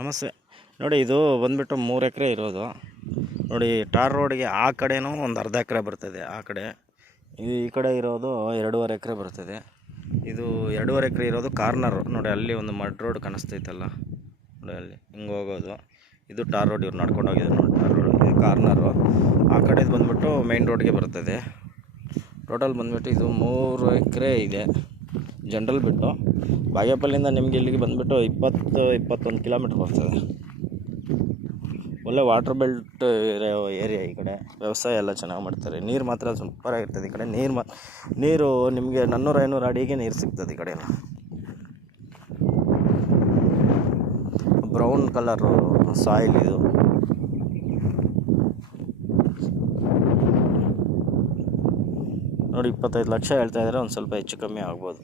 ನಮಸ್ತೆ. ನೋಡಿ, ಇದು ಬಂದುಬಿಟ್ಟು 3 ಎಕರೆ ಇರೋದು. ನೋಡಿ, ಟಾರ್ ರೋಡ್ಗೆ ಆ ಕಡೆನೂ ಒಂದು ಅರ್ಧ ಎಕರೆ ಬರ್ತದೆ. ಆ ಕಡೆ ಈ ಕಡೆ ಇರೋದು 2.5 ಎಕರೆ ಬರ್ತದೆ. ಇದು 2.5 ಎಕರೆ ಇರೋದು ಕಾರ್ನರು. ನೋಡಿ, ಅಲ್ಲಿ ಒಂದು ಮಡ್ ರೋಡ್ ಕಾಣಿಸ್ತೈತಲ್ಲ, ನೋಡಿ ಅಲ್ಲಿ ಹಿಂಗೆ ಹೋಗೋದು. ಇದು ಟಾರ್ ರೋಡ್, ಇವ್ರು ನಡ್ಕೊಂಡು ಹೋಗಿದ್ರು ನೋಡಿ. ಟಾರ್ ರೋಡ್ ಇದು ಕಾರ್ನರು. ಆ ಕಡೆದು ಬಂದುಬಿಟ್ಟು ಮೈನ್ ರೋಡ್ಗೆ ಬರ್ತದೆ. ಟೋಟಲ್ ಬಂದುಬಿಟ್ಟು ಇದು 3 ಎಕರೆ ಇದೆ ಜನರಲ್ ಬಿಟ್ಟು. ಬಾಗೇಪಲ್ಲಿಂದ ನಿಮಗೆ ಇಲ್ಲಿಗೆ ಬಂದುಬಿಟ್ಟು 20-21 ಕಿಲೋಮೀಟ್ರ್ ಬರ್ತದೆ. ಒಳ್ಳೆ ವಾಟರ್ ಬೆಲ್ಟ್ ಏರಿಯಾ. ಈ ಕಡೆ ವ್ಯವಸಾಯ ಎಲ್ಲ ಚೆನ್ನಾಗಿ ಮಾಡ್ತಾರೆ. ನೀರು ಮಾತ್ರ ಸೂಪರಾಗಿರ್ತದೆ. ಈ ಕಡೆ ನೀರು ನಿಮಗೆ 400-500 ಅಡಿಗೆ ನೀರು ಸಿಗ್ತದೆ. ಈ ಕಡೆ ಎಲ್ಲ ಬ್ರೌನ್ ಕಲರು ಸಾಯಿಲ್ ಇದು. ನೋಡಿ, 25 ಲಕ್ಷ ಹೇಳ್ತಾಯಿದ್ರೆ ಒಂದು ಸ್ವಲ್ಪ ಹೆಚ್ಚು ಕಮ್ಮಿ ಆಗ್ಬೋದು.